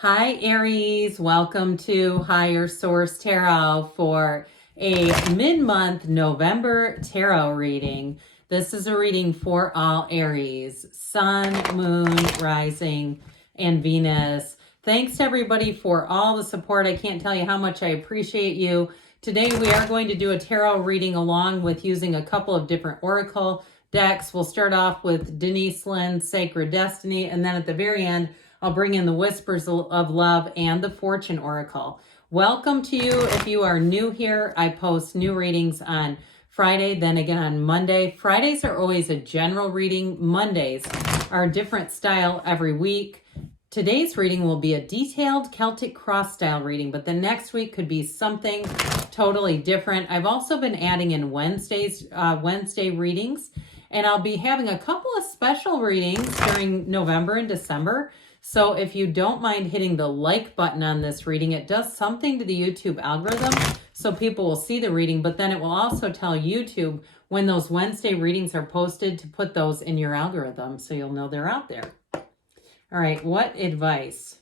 Hi, Aries. Welcome to Higher Source Tarot for a mid-month November tarot reading. This is a reading for all Aries, Sun, Moon, Rising, and Venus. Thanks to everybody for all the support. I can't tell you how much I appreciate you. Today we are going to do a tarot reading along with using a couple of different oracle decks. We'll start off with Denise Lynn's Sacred Destiny, and then at the very end, I'll bring in the Whispers of Love and the Fortune Oracle. Welcome to you. If you are new here, I post new readings on Friday, then again on Monday. Fridays are always a general reading. Mondays are a different style every week. Today's reading will be a detailed Celtic cross style reading, but the next week could be something totally different. I've also been adding in Wednesday readings, and I'll be having a couple of special readings during November and December. So if you don't mind hitting the like button on this reading, it does something to the YouTube algorithm so people will see the reading, but then it will also tell YouTube when those Wednesday readings are posted to put those in your algorithm so you'll know they're out there. All right, what advice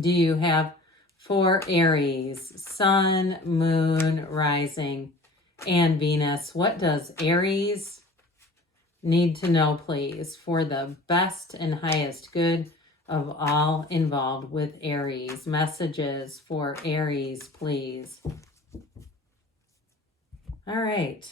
do you have for Aries, Sun, Moon, Rising, and Venus? What does Aries need to know, please, for the best and highest good of all involved with Aries? Messages for Aries, please. All right.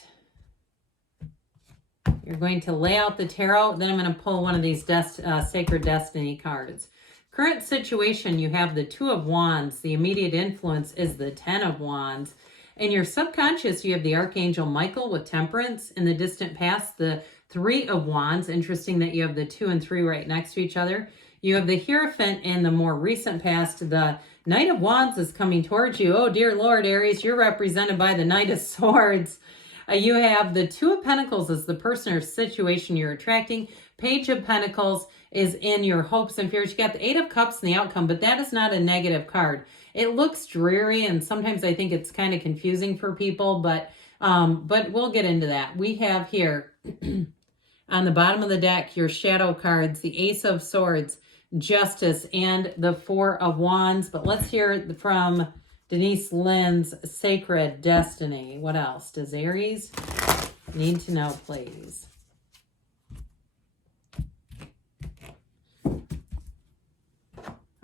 You're going to lay out the tarot. Then I'm going to pull one of these Sacred Destiny cards. Current situation, you have the Two of Wands. The immediate influence is the Ten of Wands. In your subconscious, you have the Archangel Michael with Temperance. In the distant past, the Three of Wands. Interesting that you have the 2 and 3 right next to each other. You have the Hierophant in the more recent past. The Knight of Wands is coming towards you. Oh, dear Lord, Aries, you're represented by the Knight of Swords. You have the Two of Pentacles as the person or situation you're attracting. Page of Pentacles is in your hopes and fears. You got the Eight of Cups in the outcome, but that is not a negative card. It looks dreary, and sometimes I think it's kind of confusing for people, but we'll get into that. We have here on the bottom of the deck, your shadow cards, the Ace of Swords, Justice, and the Four of Wands. But let's hear from Denise Lynn's Sacred Destiny. What else does Aries need to know, please?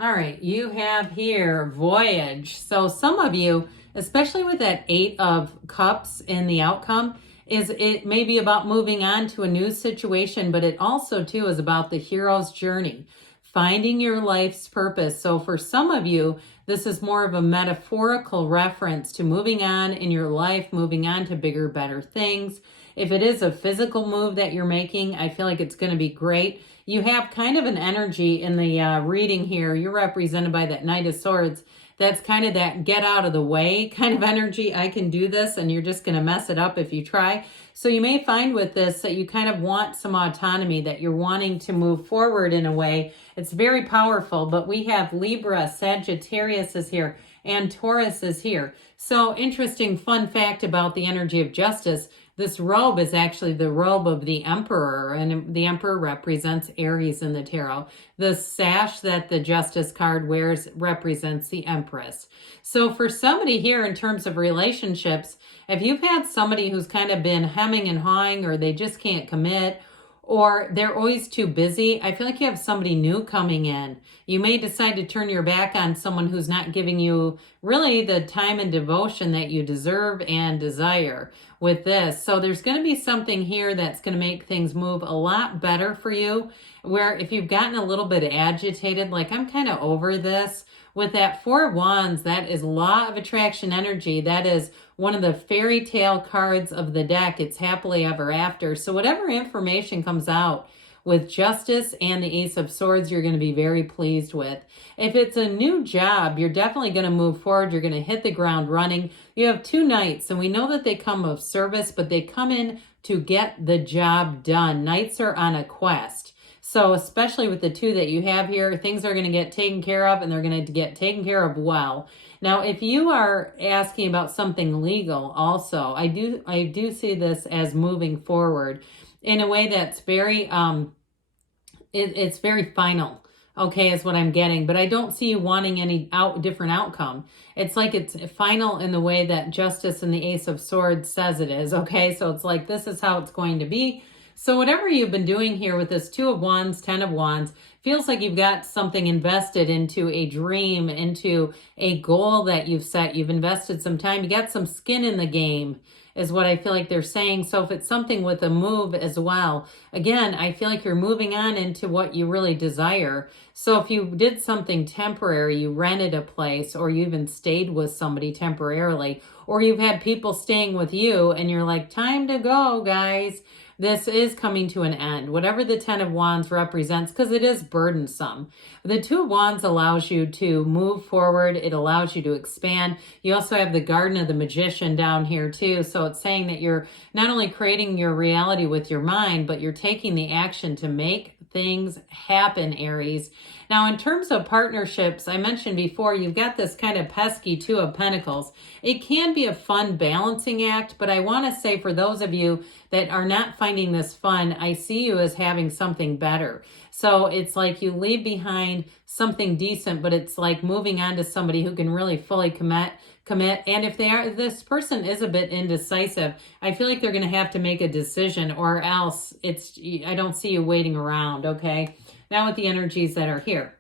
All right, you have here Voyage. So some of you, especially with that Eight of Cups in the outcome, it may be about moving on to a new situation, but it also too is about the hero's journey, finding your life's purpose. So for some of you, this is more of a metaphorical reference to moving on in your life, moving on to bigger, better things. If it is a physical move that you're making, I feel like it's going to be great. You have kind of an energy in the reading here. You're represented by that Knight of Swords. That's kind of that get out of the way kind of energy. I can do this, and you're just going to mess it up if you try. So you may find with this that you kind of want some autonomy, that you're wanting to move forward in a way. It's very powerful, but we have Libra, Sagittarius is here, and Taurus is here. So interesting fun fact about the energy of justice. This robe is actually the robe of the Emperor, and the Emperor represents Aries in the tarot. The sash that the Justice card wears represents the Empress. So for somebody here in terms of relationships, if you've had somebody who's kind of been hemming and hawing, or they just can't commit, or they're always too busy, I feel like you have somebody new coming in. You may decide to turn your back on someone who's not giving you really the time and devotion that you deserve and desire with this. So there's going to be something here that's going to make things move a lot better for you, where if you've gotten a little bit agitated, like I'm kind of over this, with that Four of Wands, that is law of attraction energy. That is one of the fairy tale cards of the deck. It's happily ever after. So whatever information comes out with Justice and the Ace of Swords, you're going to be very pleased with. If it's a new job, you're definitely going to move forward. You're going to hit the ground running. You have two knights, and we know that they come of service, but they come in to get the job done. Knights are on a quest. So especially with the two that you have here, things are going to get taken care of, and they're going to get taken care of well. Now, if you are asking about something legal also, I do see this as moving forward in a way that's very, it's very final. okay, is what I'm getting. But I don't see you wanting any different outcome. It's like it's final in the way that Justice and the Ace of Swords says it is, okay? So it's like this is how it's going to be. So whatever you've been doing here with this Two of Wands, Ten of Wands, feels like you've got something invested into a dream, into a goal that you've set. You've invested some time. You got some skin in the game is what I feel like they're saying. So if it's something with a move as well, again, I feel like you're moving on into what you really desire. So if you did something temporary, you rented a place, or you even stayed with somebody temporarily, or you've had people staying with you and you're like, time to go, guys. This is coming to an end, whatever the Ten of Wands represents, because it is burdensome. The Two of Wands allows you to move forward. It allows you to expand. You also have the Garden of the Magician down here too. So it's saying that you're not only creating your reality with your mind, but you're taking the action to make things happen, Aries. Now, in terms of partnerships, I mentioned before, you've got this kind of pesky Two of Pentacles. It can be a fun balancing act, but I want to say for those of you that are not finding this fun, I see you as having something better. So it's like you leave behind something decent, but it's like moving on to somebody who can really fully commit. And if this person is a bit indecisive, I feel like they're going to have to make a decision, or else I don't see you waiting around. Okay. Now with the energies that are here.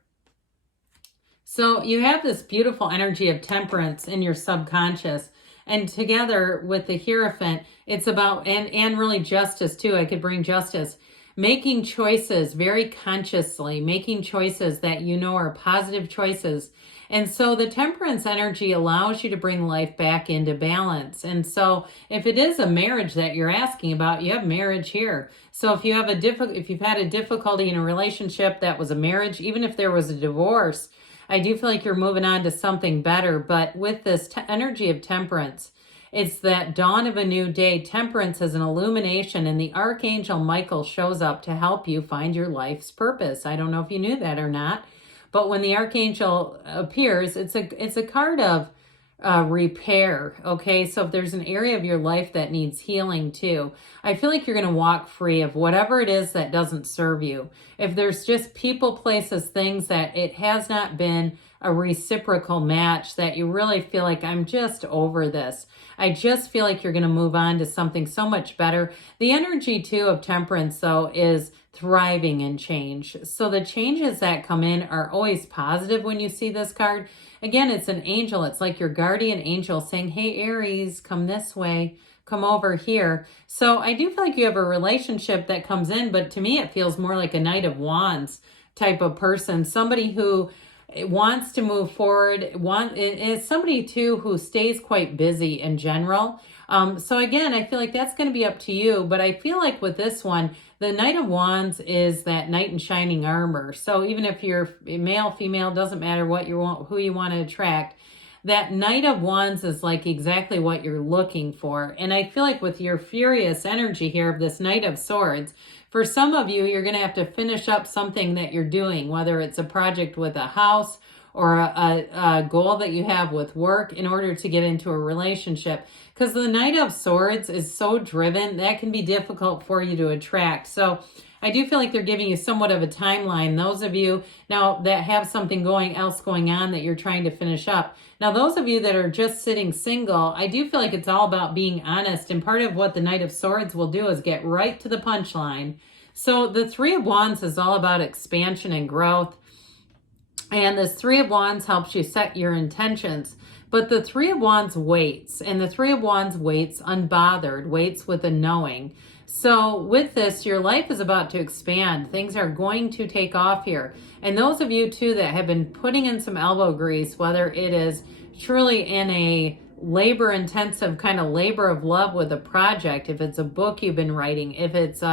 So you have this beautiful energy of temperance in your subconscious, and together with the Hierophant, it's about, and really justice too. I could bring justice, making choices very consciously, making choices that you know are positive choices. And so the temperance energy allows you to bring life back into balance. And so if it is a marriage that you're asking about, you have marriage here. So if you have if you've had a difficulty in a relationship that was a marriage, even if there was a divorce, I do feel like you're moving on to something better. But with this energy of temperance, it's that dawn of a new day. Temperance is an illumination, and the Archangel Michael shows up to help you find your life's purpose. I don't know if you knew that or not, but when the Archangel appears, it's a card of repair. Okay, so if there's an area of your life that needs healing too, I feel like you're going to walk free of whatever it is that doesn't serve you. If there's just people, places, things that it has not been a reciprocal match, that you really feel like, I'm just over this. I just feel like you're going to move on to something so much better. The energy too of temperance though is thriving in change. So the changes that come in are always positive when you see this card. Again, it's an angel. It's like your guardian angel saying, hey, Aries, come this way. Come over here. So I do feel like you have a relationship that comes in, but to me, it feels more like a Knight of Wands type of person. Somebody who wants to move forward. Is somebody too who stays quite busy in general. So again, I feel like that's going to be up to you, but I feel like with this one, the Knight of Wands is that knight in shining armor. So even if you're male, female, doesn't matter what you want, who you want to attract, that Knight of Wands is like exactly what you're looking for. And I feel like with your furious energy here of this Knight of Swords, for some of you, you're going to have to finish up something that you're doing, whether it's a project with a house or a goal that you have with work in order to get into a relationship. Because the Knight of Swords is so driven, that can be difficult for you to attract. So I do feel like they're giving you somewhat of a timeline. Those of you now that have something else going on that you're trying to finish up. Now, those of you that are just sitting single, I do feel like it's all about being honest. And part of what the Knight of Swords will do is get right to the punchline. So the Three of Wands is all about expansion and growth. And this Three of Wands helps you set your intentions. But the Three of Wands waits. And the Three of Wands waits unbothered, waits with a knowing. So with this, your life is about to expand. Things are going to take off here. And those of you too that have been putting in some elbow grease, whether it is truly in a labor-intensive kind of labor of love with a project, if it's a book you've been writing, if it's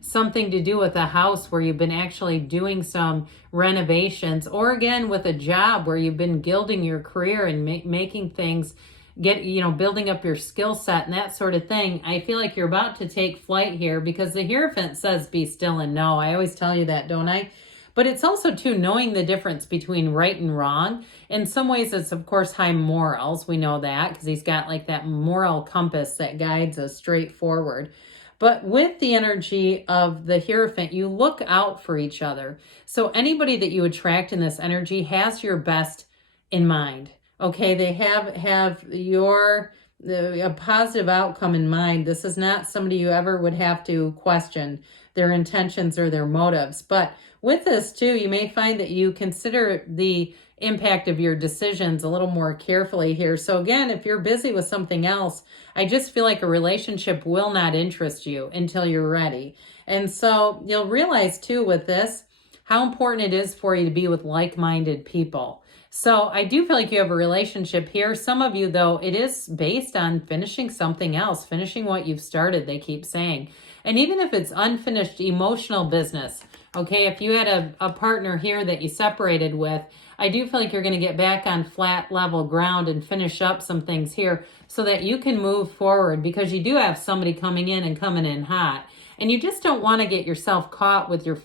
something to do with a house where you've been actually doing some renovations, or again with a job where you've been gilding your career and making things building up your skill set and that sort of thing. I feel like you're about to take flight here because the Hierophant says be still and know. I always tell you that, don't I? But it's also too knowing the difference between right and wrong. In some ways, it's of course high morals. We know that because he's got like that moral compass that guides us straight forward. But with the energy of the Hierophant, you look out for each other. So anybody that you attract in this energy has your best in mind. Okay, they have a positive outcome in mind. This is not somebody you ever would have to question their intentions or their motives. But with this too, you may find that you consider the impact of your decisions a little more carefully here. So again, if you're busy with something else, I just feel like a relationship will not interest you until you're ready. And so you'll realize too with this, how important it is for you to be with like-minded people. So I do feel like you have a relationship here. Some of you, though, it is based on finishing something else, finishing what you've started, they keep saying. And even if it's unfinished emotional business, okay, if you had a partner here that you separated with, I do feel like you're going to get back on flat level ground and finish up some things here so that you can move forward, because you do have somebody coming in hot. And you just don't want to get yourself caught with your,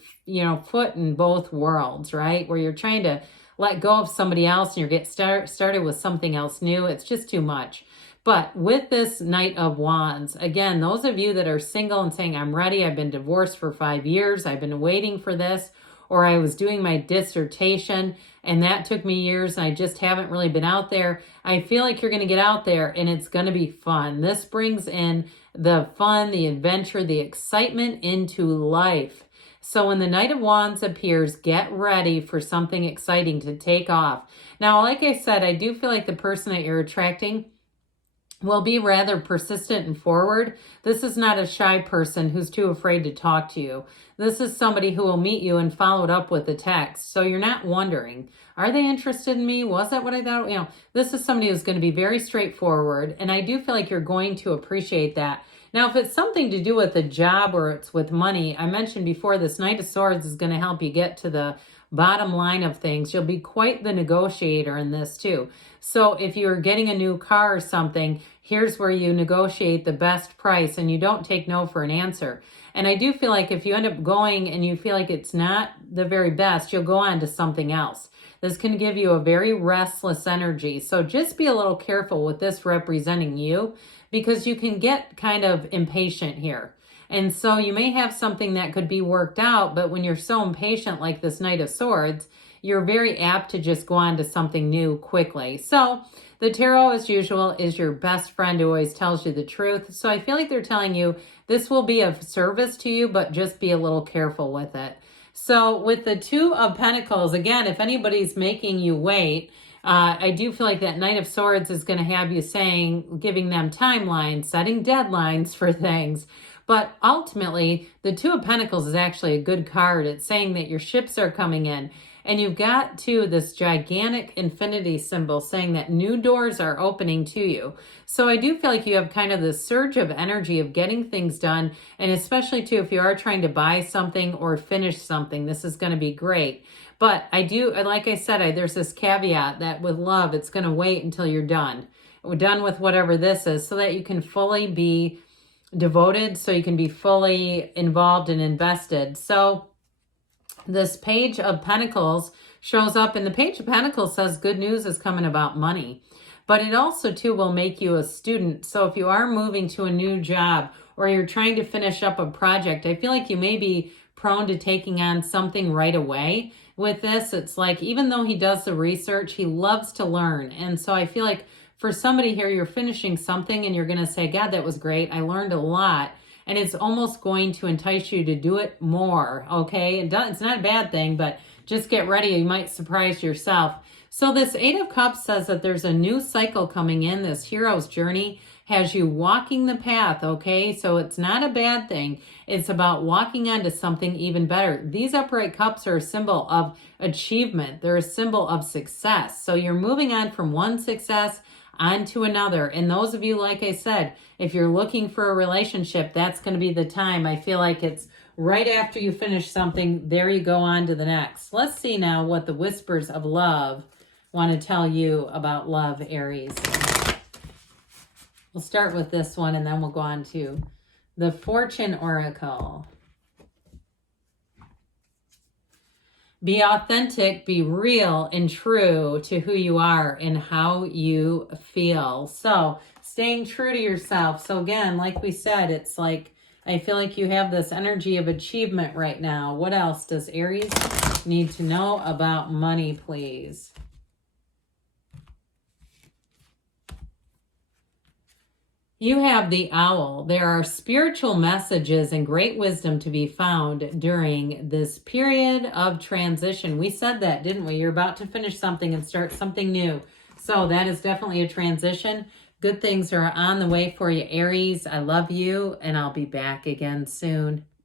foot in both worlds, right? Where you're trying to let go of somebody else and you're started with something else new. It's just too much. But with this Knight of Wands, again, those of you that are single and saying, I'm ready, I've been divorced for 5 years, I've been waiting for this, or I was doing my dissertation and that took me years and I just haven't really been out there. I feel like you're going to get out there and it's going to be fun. This brings in the fun, the adventure, the excitement into life. So when the Knight of Wands appears, get ready for something exciting to take off. Now, like I said, I do feel like the person that you're attracting will be rather persistent and forward. This is not a shy person who's too afraid to talk to you. This is somebody who will meet you and follow it up with a text. So you're not wondering, are they interested in me? Was that what I thought? This is somebody who's going to be very straightforward. And I do feel like you're going to appreciate that. Now, if it's something to do with a job or it's with money, I mentioned before, this Knight of Swords is going to help you get to the bottom line of things. You'll be quite the negotiator in this too. So if you're getting a new car or something, here's where you negotiate the best price and you don't take no for an answer. And I do feel like if you end up going and you feel like it's not the very best, you'll go on to something else. This can give you a very restless energy. So just be a little careful with this representing you, because you can get kind of impatient here. And so you may have something that could be worked out, but when you're so impatient like this Knight of Swords, you're very apt to just go on to something new quickly. So the tarot, as usual, is your best friend who always tells you the truth. So I feel like they're telling you this will be of service to you, but just be a little careful with it. So with the Two of Pentacles, again, if anybody's making you wait, I do feel like that Knight of Swords is going to have you saying, giving them timelines, setting deadlines for things. But ultimately, the Two of Pentacles is actually a good card. It's saying that your ships are coming in. And you've got, too, this gigantic infinity symbol saying that new doors are opening to you. So I do feel like you have kind of this surge of energy of getting things done. And especially, too, if you are trying to buy something or finish something, this is going to be great. But I do, like I said, there's this caveat that with love, it's going to wait until you're done. We're done with whatever this is so that you can fully be devoted, so you can be fully involved and invested. So this Page of Pentacles shows up, and the Page of Pentacles says good news is coming about money. But it also, too, will make you a student. So if you are moving to a new job or you're trying to finish up a project, I feel like you may be prone to taking on something right away. With this, it's like, even though he does the research, he loves to learn. And so I feel like for somebody here, you're finishing something and you're going to say, God, that was great. I learned a lot. And it's almost going to entice you to do it more, okay? It's not a bad thing, but just get ready. You might surprise yourself. So this Eight of Cups says that there's a new cycle coming in. This hero's journey has you walking the path, okay? So it's not a bad thing. It's about walking onto something even better. These upright cups are a symbol of achievement. They're a symbol of success. So you're moving on from one success on to another. And those of you, like I said, if you're looking for a relationship, that's going to be the time. I feel like it's right after you finish something, there you go on to the next. Let's see now what the whispers of love want to tell you about love, Aries. We'll start with this one and then we'll go on to the Fortune Oracle. Be authentic, be real and true to who you are and how you feel. So staying true to yourself. So again, like we said, it's like I feel like you have this energy of achievement right now. What else does Aries need to know about money, please? You have the owl. There are spiritual messages and great wisdom to be found during this period of transition. We said that, didn't we? You're about to finish something and start something new. So that is definitely a transition. Good things are on the way for you, Aries. I love you, and I'll be back again soon.